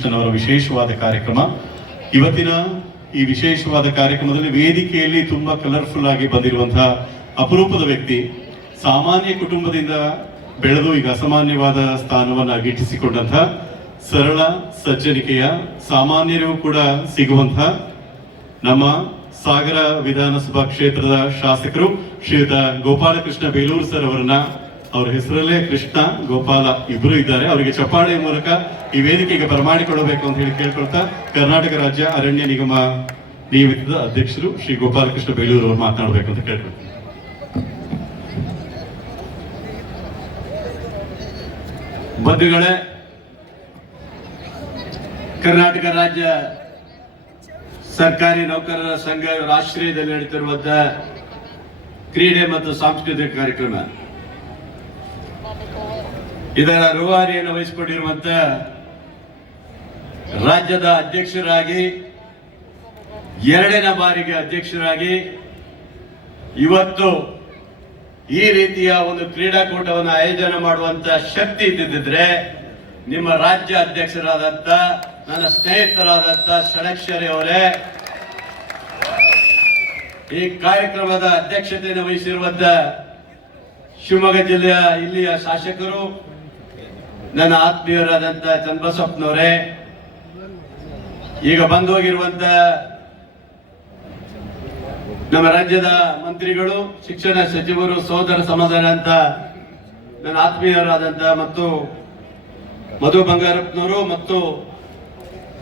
ಗೋಪಾಲಕೃಷ್ಣನವರ ವಿಶೇಷವಾದ ಕಾರ್ಯಕ್ರಮ. ಇವತ್ತಿನ ಈ ವಿಶೇಷವಾದ ಕಾರ್ಯಕ್ರಮದಲ್ಲಿ ವೇದಿಕೆಯಲ್ಲಿ ತುಂಬಾ ಕಲರ್ಫುಲ್ ಆಗಿ ಬಂದಿರುವಂತಹ ಅಪರೂಪದ ವ್ಯಕ್ತಿ, ಸಾಮಾನ್ಯ ಕುಟುಂಬದಿಂದ ಬೆಳೆದು ಈಗ ಅಸಾಮಾನ್ಯವಾದ ಸ್ಥಾನವನ್ನು ಗಿಟ್ಟಿಸಿಕೊಂಡಂತಹ, ಸರಳ ಸಜ್ಜನಿಕೆಯ ಸಾಮಾನ್ಯರಿಗೂ ಕೂಡ ಸಿಗುವಂತಹ ನಮ್ಮ ಸಾಗರ ವಿಧಾನಸಭಾ ಕ್ಷೇತ್ರದ ಶಾಸಕರು ಶ್ರೀಯುತ ಗೋಪಾಲಕೃಷ್ಣ ಬೇಲೂರು ಸರ್ ಅವರನ್ನ, ಅವರ ಹೆಸರಲ್ಲೇ ಕೃಷ್ಣ ಗೋಪಾಲ ಇಬ್ಬರು ಇದ್ದಾರೆ, ಅವರಿಗೆ ಚಪ್ಪಾಳೆಯ ಮೂಲಕ ಈ ವೇದಿಕೆಗೆ ಬರಮಾಡಿಕೊಳ್ಳಬೇಕು ಅಂತ ಹೇಳಿ ಕೇಳ್ಕೊಳ್ತಾ, ಕರ್ನಾಟಕ ರಾಜ್ಯ ಅರಣ್ಯ ನಿಗಮ ನಿಯಮಿತದ ಅಧ್ಯಕ್ಷರು ಶ್ರೀ ಗೋಪಾಲಕೃಷ್ಣ ಬೇಲೂರು ಅವರು ಮಾತನಾಡಬೇಕು ಅಂತ ಕೇಳ್ಕೊಳ್ತೀನಿ. ಬಂಧುಗಳೇ, ಕರ್ನಾಟಕ ರಾಜ್ಯ ಸರ್ಕಾರಿ ನೌಕರರ ಸಂಘ ರಾಷ್ಟ್ರೀಯದಲ್ಲಿ ನಡೀತಿರುವಂತಹ ಕ್ರೀಡೆ ಮತ್ತು ಸಾಂಸ್ಕೃತಿಕ ಕಾರ್ಯಕ್ರಮ, ಇದರ ರೂವಾರಿಯನ್ನು ವಹಿಸಿಕೊಂಡಿರುವಂತಹ ರಾಜ್ಯದ ಅಧ್ಯಕ್ಷರಾಗಿ, ಎರಡನೇ ಬಾರಿಗೆ ಅಧ್ಯಕ್ಷರಾಗಿ ಇವತ್ತು ಈ ರೀತಿಯ ಒಂದು ಕ್ರೀಡಾಕೂಟವನ್ನು ಆಯೋಜನೆ ಮಾಡುವಂತ ಶಕ್ತಿ ಇದ್ದಿದ್ರೆ ನಿಮ್ಮ ರಾಜ್ಯ ಅಧ್ಯಕ್ಷರಾದಂತ ನನ್ನ ಸ್ನೇಹಿತರಾದಂತ ಷಡಕ್ಷರಿ ಅವರೇ, ಈ ಕಾರ್ಯಕ್ರಮದ ಅಧ್ಯಕ್ಷತೆಯನ್ನು ವಹಿಸಿರುವಂತ ಶಿವಮೊಗ್ಗ ಜಿಲ್ಲೆಯ ಇಲ್ಲಿಯ ಶಾಸಕರು, ನನ್ನ ಆತ್ಮೀಯರಾದಂತ ಚನ್ನಬಸಪ್ಪನವರೇ, ಈಗ ಬಂದು ಹೋಗಿರುವಂತ ನಮ್ಮ ರಾಜ್ಯದ ಮಂತ್ರಿಗಳು, ಶಿಕ್ಷಣ ಸಚಿವರು, ಸೋದರ ಸಮಾಧಾನ ಅಂತ ನನ್ನ ಆತ್ಮೀಯರಾದಂತ ಮತ್ತು ಮಧು ಬಂಗಾರಪ್ಪನವರು, ಮತ್ತು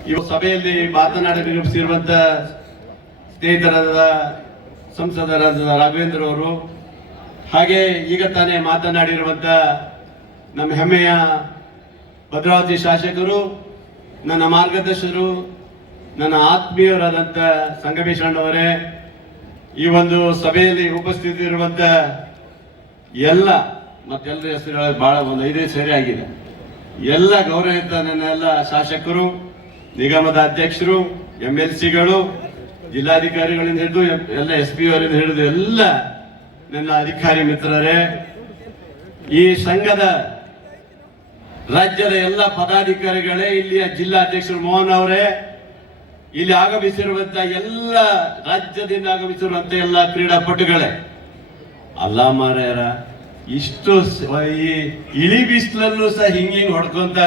ಈ ಸಭೆಯಲ್ಲಿ ಮಾತನಾಡಿ ನಿರೂಪಿಸಿರುವಂತ ಸ್ನೇಹಿತರಾದ ಸಂಸದರಾದ ರಾಘವೇಂದ್ರ ಅವರು, ಹಾಗೆ ಈಗ ತಾನೇ ಮಾತನಾಡಿರುವಂತ ನಮ್ಮ ಹೆಮ್ಮೆಯ ಭದ್ರಾವತಿ ಶಾಸಕರು, ನನ್ನ ಮಾರ್ಗದರ್ಶಕರು, ನನ್ನ ಆತ್ಮೀಯರಾದಂತ ಸಂಗಮೇಶ್ ಅಣ್ಣವರೇ, ಈ ಒಂದು ಸಭೆಯಲ್ಲಿ ಉಪಸ್ಥಿತಿರುವಂತ ಎಲ್ಲ ಮತ್ತೆಲ್ಲರ ಹೆಸರು ಬಹಳ ಒಂದು 5 ಸರಿ ಆಗಿದೆ, ಎಲ್ಲ ಗೌರವಿತ ನನ್ನೆಲ್ಲ ಶಾಸಕರು, ನಿಗಮದ ಅಧ್ಯಕ್ಷರು, MLCಗಳು, ಜಿಲ್ಲಾಧಿಕಾರಿಗಳಿಂದ ಹಿಡಿದು ಎಲ್ಲ SP ಅವರಿಂದ ಹಿಡಿದು ಎಲ್ಲ ನನ್ನ ಅಧಿಕಾರಿ ಮಿತ್ರರೇ, ಈ ಸಂಘದ ರಾಜ್ಯದ ಎಲ್ಲ ಪದಾಧಿಕಾರಿಗಳೇ, ಇಲ್ಲಿಯ ಜಿಲ್ಲಾಧ್ಯಕ್ಷರು ಮೋಹನ್ ಅವರೇ, ಇಲ್ಲಿ ಆಗಮಿಸಿರುವಂತ ಎಲ್ಲ ರಾಜ್ಯದಿಂದ ಆಗಮಿಸಿರುವಂತ ಎಲ್ಲ ಕ್ರೀಡಾಪಟುಗಳೇ, ಅಲ್ಲ ಮಾರ್ಯಾರ, ಇಷ್ಟು ಈ ಇಳಿ ಬಿಸಿಲಲ್ಲೂ ಸಹ ಹಿಂಗಿಂಗ್ ಹೊಡ್ಕೊಂತ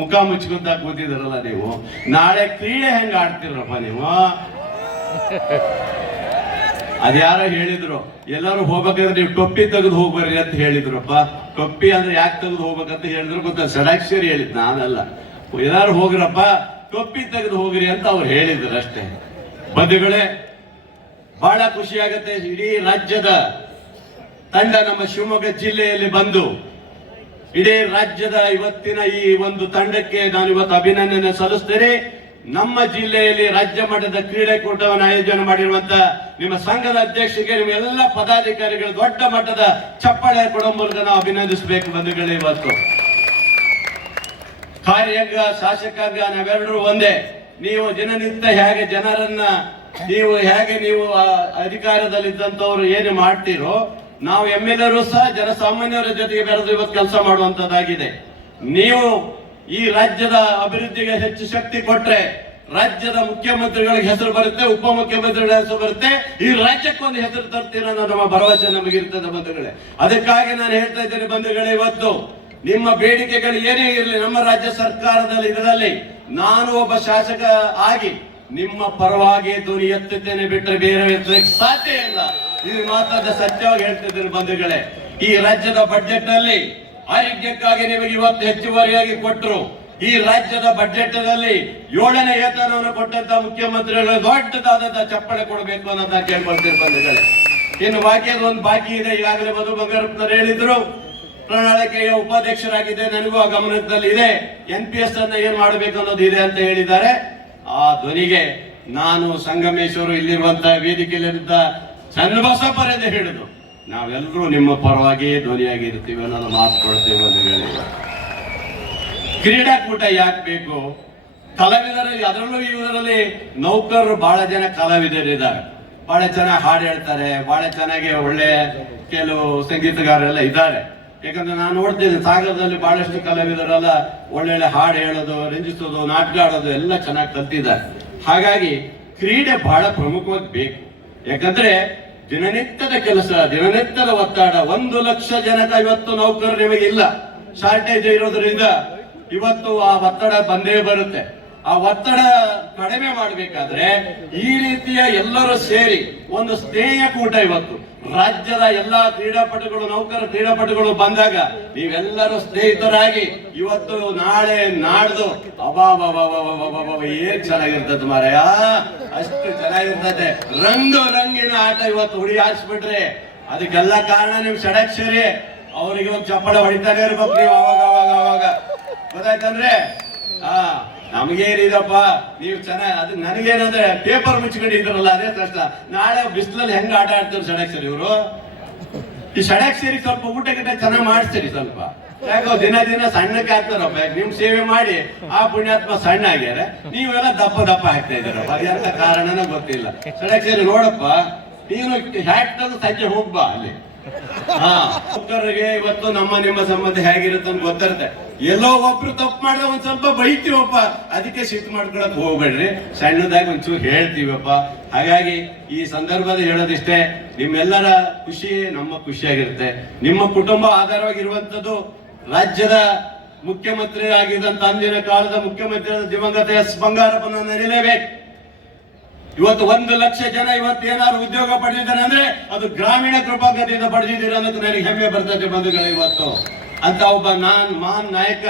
ಮುಖ ಮುಚ್ಕೊಂತ ಕೂತಿದಾರಲ್ಲ ನೀವು, ನಾಳೆ ಕ್ರೀಡೆ ಹೆಂಗ ಆಡ್ತಿರಪ್ಪ ನೀವು? ಅದ್ಯಾರೋ ಹೇಳಿದ್ರು, ಎಲ್ಲರೂ ಹೋಗ್ಬೇಕಾದ್ರೆ ನೀವು ಟೊಪ್ಪಿ ತೆಗೆದು ಹೋಗ್ಬರ್ರಿ ಅಂತ ಹೇಳಿದ್ರಪ್ಪ. ಟೊಪ್ಪಿ ಅಂದ್ರೆ ಯಾಕೆ ತೆಗೆದು ಹೋಗ್ಬೇಕಂತ ಹೇಳಿದ್ರು ಗೊತ್ತ, ಷಡಾಕ್ಷರಿ ಹೇಳಿದ್ ನಾನಲ್ಲ. ಎಲ್ಲಾರು ಹೋಗ್ರಪ್ಪ, ಟೊಪ್ಪಿ ತೆಗೆದು ಹೋಗ್ರಿ ಅಂತ ಅವ್ರು ಹೇಳಿದ್ರು ಅಷ್ಟೇ. ಬಂಧುಗಳೇ, ಬಹಳ ಖುಷಿ ಆಗತ್ತೆ, ಇಡೀ ರಾಜ್ಯದ ತಂಡ ನಮ್ಮ ಶಿವಮೊಗ್ಗ ಜಿಲ್ಲೆಯಲ್ಲಿ ಬಂದು ಇಡೀ ರಾಜ್ಯದ ಇವತ್ತಿನ ಈ ಒಂದು ತಂಡಕ್ಕೆ ನಾನು ಇವತ್ತು ಅಭಿನಂದನೆ ಸಲ್ಲಿಸ್ತೇನೆ. ನಮ್ಮ ಜಿಲ್ಲೆಯಲ್ಲಿ ರಾಜ್ಯ ಮಟ್ಟದ ಕ್ರೀಡಾಕೂಟವನ್ನು ಆಯೋಜನೆ ಮಾಡಿರುವಂತ ನಿಮ್ಮ ಸಂಘದ ಅಧ್ಯಕ್ಷರಿಗೆ, ನಿಮ್ಮ ಎಲ್ಲ ಪದಾಧಿಕಾರಿಗಳು ದೊಡ್ಡ ಮಟ್ಟದ ಚಪ್ಪಾಳೆ ಕೊಡೋ ಮೂಲಕ ನಾವು ಅಭಿನಂದಿಸಬೇಕು. ಬಂಧುಗಳೇ, ಇವತ್ತು ಕಾರ್ಯಾಂಗ ಶಾಸಕಾಂಗ ನಾವೆಲ್ಲರೂ ಒಂದೇ. ನೀವು ದಿನನಿತ್ಯ ಹೇಗೆ ಜನರನ್ನ ನೀವು ಅಧಿಕಾರದಲ್ಲಿದ್ದಂಥವ್ರು ಏನು ಮಾಡ್ತೀರೋ, ನಾವು MLAರು ಸಹ ಜನಸಾಮಾನ್ಯರ ಜೊತೆಗೆ ಬೆರೆದು ಇವತ್ತು ಕೆಲಸ ಮಾಡುವಂತದ್ದಾಗಿದೆ. ನೀವು ಈ ರಾಜ್ಯದ ಅಭಿವೃದ್ಧಿಗೆ ಹೆಚ್ಚು ಶಕ್ತಿ ಕೊಟ್ರೆ ರಾಜ್ಯದ ಮುಖ್ಯಮಂತ್ರಿಗಳಿಗೆ ಹೆಸರು ಬರುತ್ತೆ, ಉಪಮುಖ್ಯಮಂತ್ರಿಗಳ ಹೆಸರು ಬರುತ್ತೆ, ಈ ರಾಜ್ಯಕ್ಕೊಂದು ಹೆಸರು ತರ್ತೀರ ಅನ್ನೋ ನಮ್ಮ ಭರವಸೆ ನಮಗಿರ್ತದೆ ಬಂಧುಗಳೇ. ಅದಕ್ಕಾಗಿ ನಾನು ಹೇಳ್ತಾ ಇದ್ದೇನೆ ಬಂಧುಗಳೇ, ಇವತ್ತು ನಿಮ್ಮ ಬೇಡಿಕೆಗಳು ಏನೇ ಇರಲಿ, ನಮ್ಮ ರಾಜ್ಯ ಸರ್ಕಾರದಲ್ಲಿ ಇದರಲ್ಲಿ ನಾನು ಒಬ್ಬ ಶಾಸಕ ಆಗಿ ನಿಮ್ಮ ಪರವಾಗಿ ಧ್ವನಿ ಎತ್ತುತ್ತೇನೆ ಬಿಟ್ಟರೆ ಬೇರೆ ಎತ್ತಲಿಕ್ಕೆ ಸಾಧ್ಯ ಇಲ್ಲ. ಇದು ಮಾತಾದ ಸತ್ಯವಾಗಿ ಹೇಳ್ತಿದ್ದೇನೆ ಬಂಧುಗಳೇ. ಈ ರಾಜ್ಯದ ಬಜೆಟ್ ನಲ್ಲಿ ಆರೋಗ್ಯಕ್ಕಾಗಿ ನಿಮಗೆ ಇವತ್ತು ಹೆಚ್ಚುವರಿಯಾಗಿ ಕೊಟ್ಟರು. ಈ ರಾಜ್ಯದ ಬಜೆಟ್ ನಲ್ಲಿ 7ನೇ ವೇತನವನ್ನು ಕೊಟ್ಟಂತ ಮುಖ್ಯಮಂತ್ರಿಗಳು ದೊಡ್ಡದಾದಂತಹ ಚಪ್ಪಳೆ ಕೊಡಬೇಕು ಅನ್ನೋದನ್ನ ಕೇಳ್ಕೊಳ್ತೀನಿ ಬಂಧುಗಳೇ. ಇನ್ನು ಒಂದು ಬಾಕಿ ಇದೆ. ಈಗಾಗಲೇ ಮಧು ಬಂಗಾರಪ್ಪನವರು ಹೇಳಿದ್ರು, ಪ್ರಣಾಳಿಕೆಯ ಉಪಾಧ್ಯಕ್ಷರಾಗಿದೆ, ನನಗೂ ಆ ಗಮನದಲ್ಲಿ ಇದೆ, NPS ಅನ್ನ ಏನ್ ಮಾಡಬೇಕು ಅನ್ನೋದು ಇದೆ ಅಂತ ಹೇಳಿದ್ದಾರೆ. ಆ ಧ್ವನಿಗೆ ನಾನು ಸಂಗಮೇಶ್ವರು ಇಲ್ಲಿರುವಂತಹ ವೇದಿಕೆಯಲ್ಲಿದ್ದ ಚನ್ನಬಸಪ್ಪರಿಂದ ಹಿಡಿದು ನಾವೆಲ್ಲರೂ ನಿಮ್ಮ ಪರವಾಗಿ ಧ್ವನಿಯಾಗಿ ಇರ್ತೀವಿ ಅನ್ನೋದು ಮಾತು ಕೊಡ್ತೇವೆ ಬಂಧುಗಳೇ. ಕ್ರೀಡಾಕೂಟ ಯಾಕೆ ಬೇಕು? ಕಲಾವಿದರಲ್ಲಿ, ಅದರಲ್ಲೂ ಇವರಲ್ಲಿ ನೌಕರರು ಬಹಳ ಜನ ಕಲಾವಿದರಿದ್ದಾರೆ, ಬಹಳ ಚೆನ್ನಾಗಿ ಹಾಡು ಹೇಳ್ತಾರೆ, ಬಹಳ ಚೆನ್ನಾಗಿ ಒಳ್ಳೆ ಕೆಲವು ಸಂಗೀತಗಾರರೆಲ್ಲ ಇದ್ದಾರೆ. ಯಾಕಂದ್ರೆ ನಾನು ನೋಡ್ತೇನೆ ಸಾಗರದಲ್ಲಿ ಬಹಳಷ್ಟು ಕಲಾವಿದರೆಲ್ಲ ಒಳ್ಳೊಳ್ಳೆ ಹಾಡು ಹೇಳೋದು, ರಂಜಿಸೋದು, ನಾಟಕ ಆಡೋದು ಎಲ್ಲ ಚೆನ್ನಾಗಿ ಕಲ್ತಿದ್ದಾರೆ. ಹಾಗಾಗಿ ಕ್ರೀಡೆ ಬಹಳ ಪ್ರಮುಖವಾಗಿ ಬೇಕು. ಯಾಕಂದ್ರೆ ದಿನನಿತ್ಯದ ಕೆಲಸ, ದಿನನಿತ್ಯದ ಒತ್ತಡ, 1 ಲಕ್ಷ ಜನಕ ಇವತ್ತು ನೌಕರರು ನಿಮಗೆ ಇಲ್ಲ, ಶಾರ್ಟೇಜ್ ಇರೋದ್ರಿಂದ ಇವತ್ತು ಆ ಒತ್ತಡ ಬಂದೇ ಬರುತ್ತೆ. ಆ ಒತ್ತಡ ಕಡಿಮೆ ಮಾಡಬೇಕಾದ್ರೆ ಈ ರೀತಿಯ ಎಲ್ಲರೂ ಸೇರಿ ಒಂದು ಸ್ನೇಹ ಕೂಟ, ಇವತ್ತು ರಾಜ್ಯದ ಎಲ್ಲಾ ಕ್ರೀಡಾಪಟುಗಳು, ನೌಕರ ಕ್ರೀಡಾಪಟುಗಳು ಬಂದಾಗ ನೀವೆಲ್ಲರೂ ಸ್ನೇಹಿತರಾಗಿ ಇವತ್ತು ನಾಳೆ ನಾಡ್ದು ಏನ್ ಚೆನ್ನಾಗಿರ್ತದೆ ಮಾರಾಯ, ಅಷ್ಟು ಚೆನ್ನಾಗಿರ್ತದೆ. ರಂಗಿನ ಆಟ ಇವತ್ತು ಹುಡಿ ಹಾಕ್ಸ್ಬಿಟ್ರೆ ಅದಕ್ಕೆಲ್ಲ ಕಾರಣ ನಿಮ್ ಷಡಕ್ಷರಿ. ಅವ್ರಿಗೆ ಒಂದು ಚಪ್ಪಳ ಹೊಡಿತಾನೆ ಇರ್ಬೇಕು ನೀವು ಅವಾಗ ಅವಾಗ ಅವಾಗ, ಗೊತ್ತಾಯ್ತಂದ್ರೆ ನಮಗೇನಿದಪ್ಪ ನೀವು ಚೆನ್ನಾಗಿ. ಅದು ನನಗೇನಂದ್ರೆ ಪೇಪರ್ ಮುಚ್ಕೊಂಡಿದ್ರಲ್ಲ ಅದೇ ಕಷ್ಟ. ನಾಳೆ ಬಿಸಿಲಲ್ಲಿ ಹೆಂಗ ಆಟ ಆಡ್ತಾರೆ ಷಡಕ್ಷರಿ ಇವರು. ಈ ಷಡಕ್ಷರಿ ಸ್ವಲ್ಪ ಊಟ ಗಿಟ ಚೆನ್ನಾಗಿ ಮಾಡಿಸ್ತೀರಿ ಸ್ವಲ್ಪ, ಯಾಕೋ ದಿನ ಸಣ್ಣಕ್ಕೆ ಆಗ್ತಾರಪ್ಪ. ನಿಮ್ ಸೇವೆ ಮಾಡಿ ಆ ಪುಣ್ಯಾತ್ಮ ಸಣ್ಣ ಆಗ್ಯಾರ, ನೀವೆಲ್ಲ ದಪ್ಪ ಆಗ್ತಾ ಇದ್ದಾರಪ್ಪ. ಅದಂತ ಕಾರಣನೂ ಗೊತ್ತಿಲ್ಲ. ಷಡಕ್ಷರಿ ನೋಡಪ್ಪ, ನೀನು ಹ್ಯಾಟ್ ತಂದು ಸಂಜೆ ಹೋಗ್ಬಾ ಅಲ್ಲಿ. ನೌಕರರಿಗೆ ಇವತ್ತು ನಮ್ಮ ನಿಮ್ಮ ಸಂಬಂಧ ಹೇಗಿರುತ್ತೆ ಅಂತ ಗೊತ್ತಿರುತ್ತೆ. ಎಲ್ಲೋ ಒಬ್ರು ತಪ್ಪು ಮಾಡಿದ್ರೆ ಒಂದ್ ಸ್ವಲ್ಪ ಬೈತೀವಪ್ಪ, ಅದಕ್ಕೆ ಸಿಟ್ಟು ಮಾಡ್ಕೊಳಕ್ ಹೋಗ್ಬೇಡ್ರಿ, ಸಣ್ಣದಾಗಿ ಒಂಚೂರು ಹೇಳ್ತೀವಪ್ಪ. ಹಾಗಾಗಿ ಈ ಸಂದರ್ಭದ ಹೇಳೋದಿಷ್ಟೇ, ನಿಮ್ಮೆಲ್ಲರ ಖುಷಿ ನಮ್ಮ ಖುಷಿಯಾಗಿರುತ್ತೆ. ನಿಮ್ಮ ಕುಟುಂಬ ಆಧಾರವಾಗಿರುವಂತದ್ದು ರಾಜ್ಯದ ಮುಖ್ಯಮಂತ್ರಿ ಆಗಿದ್ದಂತ ಅಂದಿನ ಕಾಲದ ಮುಖ್ಯಮಂತ್ರಿ ದಿವಂಗತ ಎಸ್ ಬಂಗಾರಪ್ಪನ ನೆನೆಯಲೇಬೇಕು. ಇವತ್ತು 1 ಲಕ್ಷ ಜನ ಇವತ್ತು ಏನಾದ್ರು ಉದ್ಯೋಗ ಪಡೆದಿದ್ದಾರೆ ಅಂದ್ರೆ ಅದು ಗ್ರಾಮೀಣ ಕೃಪಾಗತಿಯಿಂದ ಪಡೆದಿದ್ದೀರ ಅನ್ನೋದು ನನಗೆ ಹೆಮ್ಮೆ ಬರ್ತದೆ ಬಂಧುಗಳೇ. ಇವತ್ತು ಅಂತ ಒಬ್ಬ ಮಹಾನ್ ನಾಯಕ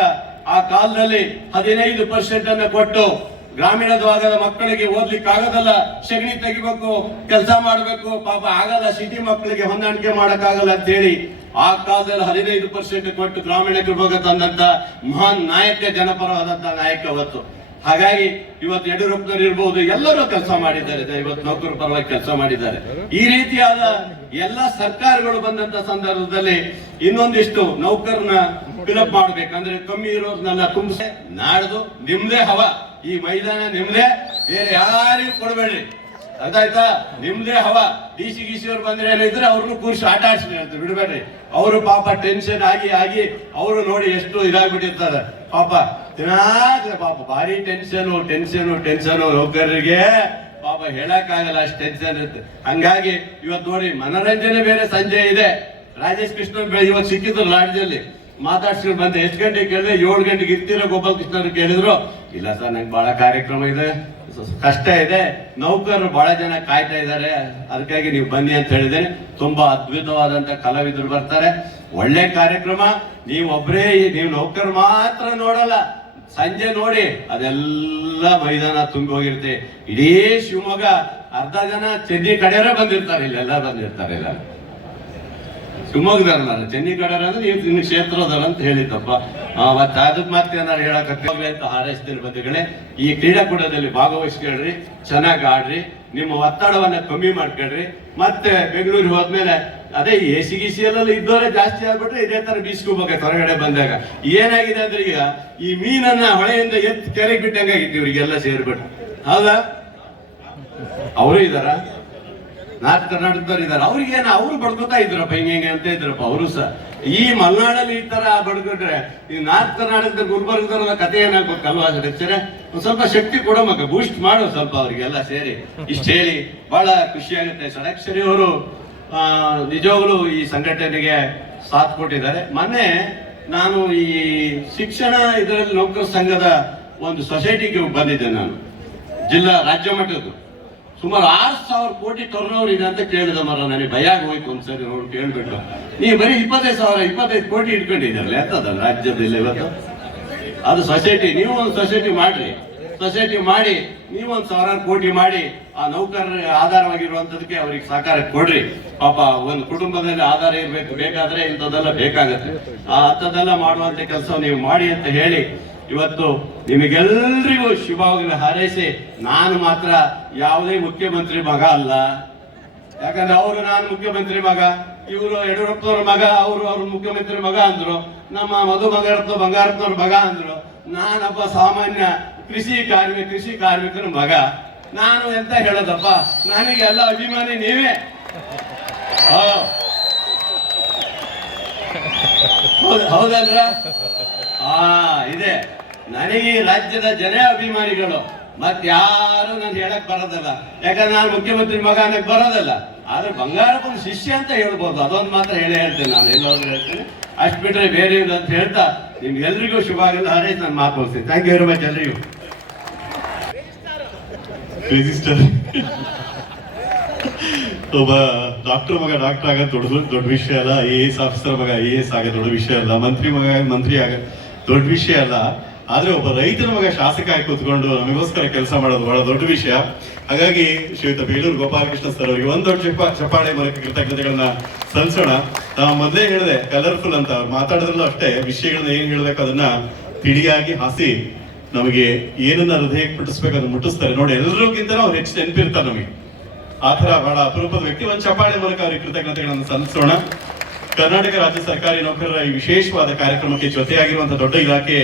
ಆ ಕಾಲದಲ್ಲಿ 15% ಅನ್ನು ಕೊಟ್ಟು ಗ್ರಾಮೀಣ ಭಾಗದ ಮಕ್ಕಳಿಗೆ ಓದ್ಲಿಕ್ಕೆ ಆಗೋದಲ್ಲ, ಸಗಣಿ ತೆಗಿಬೇಕು, ಕೆಲಸ ಮಾಡ್ಬೇಕು, ಪಾಪ ಆಗಲ್ಲ, ಸಿಟಿ ಮಕ್ಕಳಿಗೆ ಹೊಂದಾಣಿಕೆ ಮಾಡಕ್ಕಾಗಲ್ಲ ಅಂತ ಹೇಳಿ ಆ ಕಾಲದಲ್ಲಿ 15% ಕೊಟ್ಟು ಗ್ರಾಮೀಣ ಕೃಪಾಗ ತಂದಂತ ಮಹಾನ್ ನಾಯಕ, ಜನಪರವಾದಂತ ನಾಯಕ ಅವತ್ತು. ಹಾಗಾಗಿ ಇವತ್ತು ಯಡಿಯೂರಪ್ಪನವರು ಇರ್ಬೋದು, ಎಲ್ಲರೂ ಕೆಲಸ ಮಾಡಿದ್ದಾರೆ, ಇವತ್ತು ನೌಕರ ಪರವಾಗಿ ಕೆಲಸ ಮಾಡಿದ್ದಾರೆ. ಈ ರೀತಿಯಾದ ಎಲ್ಲ ಸರ್ಕಾರಗಳು ಬಂದಂತ ಸಂದರ್ಭದಲ್ಲಿ ಇನ್ನೊಂದಿಷ್ಟು ನೌಕರನ್ನ ಫಿಲಪ್ ಮಾಡ್ಬೇಕಂದ್ರೆ ಕಮ್ಮಿ ಇರೋದನ್ನೆಲ್ಲ ತುಂಬಿಸಿ ನಾಡ್ದು ನಿಮ್ದೇ ಹವ, ಈ ಮೈದಾನ ನಿಮ್ದೇ, ಬೇರೆ ಯಾರಿಗೂ ಕೊಡಬೇಡ್ರಿ, ಅದಾಯ್ತಾ? ನಿಮ್ದೇ ಹವ. ಡಿಸಿ ಗೀಸಿಯವ್ರು ಬಂದ್ರೆ ಏನಿದ್ರೆ ಅವ್ರನ್ನು ಕೂರಿಸಿ ಆಟ ಆಡ್ಸಿ ಹೇಳ್ತಾರೆ, ಬಿಡ್ಬೇಡ್ರಿ. ಅವರು ಪಾಪ ಟೆನ್ಷನ್ ಆಗಿ ಅವರು ನೋಡಿ ಎಷ್ಟು ಇದಾಗ್ಬಿಟ್ಟಿರ್ತಾರೆ ಪಾಪ. ಪಾಪ ಭಾರಿ ಟೆನ್ಷನ್ ನೌಕರರಿಗೆ ಪಾಪ ಹೇಳಕ್ ಆಗಲ್ಲ, ಅಷ್ಟು ಟೆನ್ಷನ್ ಇರುತ್ತೆ. ಹಂಗಾಗಿ ಇವತ್ತು ನೋಡಿ ಮನೋರಂಜನೆ ಬೇರೆ ಸಂಜೆ ಇದೆ. ರಾಜೇಶ್ ಕೃಷ್ಣನ್ ಇವತ್ತು ಸಿಕ್ಕಿದ್ರು ಲಾಡ್ಜಲ್ಲಿ ಮಾತಾಡ್ಸ್ಕೊಂಡು ಬಂದೆ. ಎಷ್ಟು ಗಂಟೆಗೆ ಕೇಳಿದ್ರೆ 7 ಗಂಟೆಗೆ ಇರ್ತೀರೋ ಗೋಪಾಲ್ ಕೃಷ್ಣರು ಕೇಳಿದ್ರು. ಇಲ್ಲ ಸರ್, ನಂಗೆ ಬಹಳ ಕಾರ್ಯಕ್ರಮ ಇದೆ, ಕಷ್ಟ ಇದೆ, ನೌಕರರು ಬಹಳ ಜನ ಕಾಯ್ತಾ ಇದ್ದಾರೆ, ಅದಕ್ಕಾಗಿ ನೀವು ಬನ್ನಿ ಅಂತ ಹೇಳಿದ್ದೇನೆ. ತುಂಬಾ ಅದ್ಭುತವಾದಂತ ಕಲಾವಿದರು ಬರ್ತಾರೆ, ಒಳ್ಳೆ ಕಾರ್ಯಕ್ರಮ. ನೀವು ಒಬ್ಬರೇ, ನೀವು ನೌಕರು ಮಾತ್ರ ನೋಡಲ್ಲ, ಸಂಜೆ ನೋಡಿ ಅದೆಲ್ಲ ಮೈದಾನ ತುಂಬಿ ಹೋಗಿರುತ್ತೆ. ಇಡೀ ಶಿವಮೊಗ್ಗ ಅರ್ಧ ಜನ ಚೆನ್ನೈ ಕಡೆಯವರೇ ಬಂದಿರ್ತಾರೆ, ಇಲ್ಲೆಲ್ಲ ಬಂದಿರ್ತಾರೆ. ಇಲ್ಲ ಶಿವಮೊಗ್ಗದಲ್ಲ, ಚೆನ್ನೈ ಕಡೆಯವ್ರ ಅಂದ್ರೆ ಇನ್ನು ಕ್ಷೇತ್ರದವ್ರ ಅಂತ ಹೇಳಿದ್ದಪ್ಪ. ಮತ್ತೆ ಅದಕ್ಕೆ ಮತ್ತೆ ಏನಾರು ಹೇಳಕತ್ತೀವಿ ಅಂತ ಹಾರೈಸ್ತೀನಿ ಬಂಧುಗಳೇ. ಈ ಕ್ರೀಡಾಕೂಟದಲ್ಲಿ ಭಾಗವಹಿಸ್ಕೊಳ್ರಿ, ಚೆನ್ನಾಗಿ ಆಡ್ರಿ, ನಿಮ್ಮ ಒತ್ತಡವನ್ನ ಕಮ್ಮಿ ಮಾಡ್ಕೊಳ್ರಿ. ಮತ್ತೆ ಬೆಂಗಳೂರಿಗೆ ಹೋದ್ಮೇಲೆ ಅದೇ AC ಗೀಸಿ ಎಲ್ಲ ಇದ್ದವರೇ ಜಾಸ್ತಿ ಆಗ್ಬಿಟ್ರೆ ಇದೇ ತರ ಬೀಸ್ಕೋಬೇಕು ಹೊರಗಡೆ ಬಂದಾಗ. ಏನಾಗಿದೆ ಅಂದ್ರೆ ಈಗ ಈ ಮೀನನ್ನ ಹೊಳೆಯಿಂದ ಎತ್ತು ಕೆರೆಗೆ ಬಿಟ್ಟಂಗಾಗಿತ್ತು ಇವ್ರಿಗೆಲ್ಲ ಸೇರ್ಬಿಟ್ಟು. ಹೌದಾ? ಅವರು ಇದಾರ, ನಾರ್ತ್ ಕರ್ನಾಟಕದವ್ರು ಇದಾರೆ, ಅವ್ರಿಗೇನ ಅವ್ರು ಬಡ್ಕೋತಾ ಇದ್ರಪ್ಪ, ಹಿಂಗೆ ಅಂತ ಇದ್ರಪ್ಪ ಅವರು ಸಹ. ಈ ಮಲೆನಾಡಲ್ಲಿ ಈ ತರ ಬಡ್ಕೊಟ್ರೆ ಈ ನಾರ್ತ್ ಕರ್ನಾಟಕದ ಗುಲ್ಬರ್ಗದವ್ರ ಕಥೆ ಏನಾಗ್ಬೇಕಲ್ವಾ ಸರ್? ಒಂದ್ ಸ್ವಲ್ಪ ಶಕ್ತಿ ಕೊಡೋ ಮಗ, ಬೂಸ್ಟ್ ಮಾಡೋ ಸ್ವಲ್ಪ ಅವ್ರಿಗೆಲ್ಲ ಸೇರಿ. ಇಷ್ಟ ಹೇಳಿ ಬಹಳ ಖುಷಿ ಆಗುತ್ತೆ. ಷಡಕ್ಷರಿ ಅವರು ನಿಜವಾಗ್ಲೂ ಈ ಸಂಘಟನೆಗೆ ಸಾಥ್ ಕೊಟ್ಟಿದ್ದಾರೆ. ಮೊನ್ನೆ ನಾನು ಈ ಶಿಕ್ಷಣ ಇದರಲ್ಲಿ ನೌಕರ ಸಂಘದ ಒಂದು ಸೊಸೈಟಿಗೆ ಬಂದಿದ್ದೆ ನಾನು, ರಾಜ್ಯ ಮಟ್ಟದ್ದು. ಸುಮಾರು 6,000 ಕೋಟಿ ಟರ್ನ್ ಓವರ್ ಇದೆ ಅಂತ ಕೇಳಿದ ಮರ, ನನಗೆ ಭಯ ಹೋಯ್ತು ಒಂದ್ಸರಿ ನೋಡಿ ಕೇಳ್ಬಿಟ್ಟು. ನೀವು ಬರೀ 25 ಕೋಟಿ ಇಟ್ಕೊಂಡಿದ್ದಾರಲ್ಲ ಅಂತದಲ್ಲ ರಾಜ್ಯದಲ್ಲಿ ಇವತ್ತು. ಅದು ಸೊಸೈಟಿ, ನೀವು ಒಂದು ಸೊಸೈಟಿ ಮಾಡ್ರಿ, ಸೊಸೈಟಿ ಮಾಡಿ ನೀವು 1,000 ಕೋಟಿ ಮಾಡಿ ಆ ನೌಕರರ ಆಧಾರವಾಗಿರುವಂತದಕ್ಕೆ ಅವ್ರಿಗೆ ಸಹಕಾರ ಕೊಡ್ರಿ. ಪಾಪ ಒಂದು ಕುಟುಂಬದಲ್ಲಿ ಆಧಾರ ಇರ್ಬೇಕು, ಬೇಕಾದ್ರೆ ಇಂಥದ್ದೆಲ್ಲ ಬೇಕಾಗತ್ತೆ. ಅಂಥದ್ದೆಲ್ಲ ಮಾಡುವಂತ ಕೆಲಸ ನೀವು ಮಾಡಿ ಅಂತ ಹೇಳಿ ಇವತ್ತು ನಿಮಗೆಲ್ಲರಿಗೂ ಶುಭವಾಗಲಿ ಹಾರೈಸಿ. ನಾನು ಮಾತ್ರ ಯಾವುದೇ ಮುಖ್ಯಮಂತ್ರಿ ಮಗ ಅಲ್ಲ, ಯಾಕಂದ್ರೆ ಅವರು ನಾನು ಮುಖ್ಯಮಂತ್ರಿ ಮಗ, ಇವರು ಯಡಿಯೂರಪ್ಪನವ್ರ ಮಗ, ಅವ್ರ ಮುಖ್ಯಮಂತ್ರಿ ಮಗ ಅಂದ್ರು, ನಮ್ಮ ಮಧು ಬಂಗಾರಪ್ಪನವ್ರ ಮಗ ಅಂದ್ರು. ನಾನೊಬ್ಬ ಸಾಮಾನ್ಯ ಕೃಷಿ ಕಾರ್ಮಿಕನ ಮಗ. ನಾನು ಎಂತ ಹೇಳೋದಪ್ಪ, ನನಗೆಲ್ಲ ಅಭಿಮಾನಿ ನೀವೇ. ಹೌದಲ್ರ? ಇದೆ ನನಗೆ ಈ ರಾಜ್ಯದ ಜನ ಅಭಿಮಾನಿಗಳು ಯಾರು ನಾನು ಹೇಳಕ್ ಬರೋದಲ್ಲ, ಯಾಕಂದ್ರೆ ನಾನು ಮುಖ್ಯಮಂತ್ರಿ ಮಗ ಅನ್ನಕ್ ಬರೋದಲ್ಲ. ಆದ್ರೆ ಬಂಗಾರಪ್ಪನ ಶಿಷ್ಯ ಅಂತ ಹೇಳ್ಬೋದು, ಅದೊಂದು ಮಾತ್ರ ಹೇಳ್ತೇನೆ ನಾನು, ಎಲ್ಲೋದ್ರು ಹೇಳ್ತೇನೆ. ಅಷ್ಟು ಬಿಟ್ರೆ ಬೇರೆ ಇಲ್ಲ ಅಂತ ಹೇಳ್ತಾ ನಿಮ್ಗೆಲ್ರಿಗೂ ಶುಭ ಆಗಲ್ಲ ಹಾರೈಸಿ ನಾನು ಮಾತು ಮುಗಿಸ್ತೀನಿ. ಥ್ಯಾಂಕ್ ಯು ವೆರಿ ಮಚ್ ಎಲ್ರಿಗೂ. ರಿಜಿಸ್ಟರ್ ಒಬ್ಬ ಡಾಕ್ಟರ್ ಮಗ ಡಾಕ್ಟರ್ ಆಗೋದು ದೊಡ್ಡ ವಿಷಯ ಅಲ್ಲ, IAS ಆಫೀಸರ್ ಮಗ IAS ಆಗೋದು ದೊಡ್ಡ ವಿಷಯ ಅಲ್ಲ, ಮಂತ್ರಿ ಮಗ ಮಂತ್ರಿ ಆಗೋದು ದೊಡ್ಡ ವಿಷಯ ಅಲ್ಲ. ಆದ್ರೆ ಒಬ್ಬ ರೈತರ ಮಗ ಶಾಸಕ ಆಗಿ ಕೂತ್ಕೊಂಡು ನಮಗೋಸ್ಕರ ಕೆಲಸ ಮಾಡೋದು ಬಹಳ ದೊಡ್ಡ ವಿಷಯ. ಹಾಗಾಗಿ ಶ್ರೀಯುತ ಬೇಲೂರು ಗೋಪಾಲಕೃಷ್ಣ ಸರ್ ಅವರಿಗೆ ಒಂದು ದೊಡ್ಡ ಚಪ್ಪಾಳೆ ಮೂಲಕ ಕೃತಜ್ಞತೆಗಳನ್ನ ಸಲ್ಲಿಸೋಣ. ನಾವು ಮೊದಲೇ ಹೇಳಿದೆ ಕಲರ್ಫುಲ್ ಅಂತ, ಅವ್ರು ಮಾತಾಡಿದ್ರಲ್ಲೂ ಅಷ್ಟೇ ವಿಷಯಗಳನ್ನ ಏನ್ ಹೇಳ್ಬೇಕು ಅದನ್ನ ತಿಳಿಯಾಗಿ ಹಾಸಿ ನಮಗೆ ಏನನ್ನ ಹೃದಯಕ್ಕೆ ಮುಟ್ಟಿಸ್ಬೇಕು ಅದನ್ನ ಮುಟ್ಟಿಸ್ತಾರೆ ನೋಡಿ. ಎಲ್ಲರಿಗಿಂತ ಅವ್ರು ಹೆಚ್ಚು ನೆನಪಿರ್ತಾರೆ ನಮಗೆ. ಆ ತರ ಬಹಳ ಅಪರೂಪದ ವ್ಯಕ್ತಿ. ಒಂದು ಚಪ್ಪಾಳೆ ಮೂಲಕ ಅವರಿಗೆ ಕೃತಜ್ಞತೆಗಳನ್ನು ಸಲ್ಲಿಸೋಣ. ಕರ್ನಾಟಕ ರಾಜ್ಯ ಸರ್ಕಾರಿ ನೌಕರರ ಈ ವಿಶೇಷವಾದ ಕಾರ್ಯಕ್ರಮಕ್ಕೆ ಜೊತೆಯಾಗಿರುವಂತಹ ದೊಡ್ಡ ಇಲಾಖೆ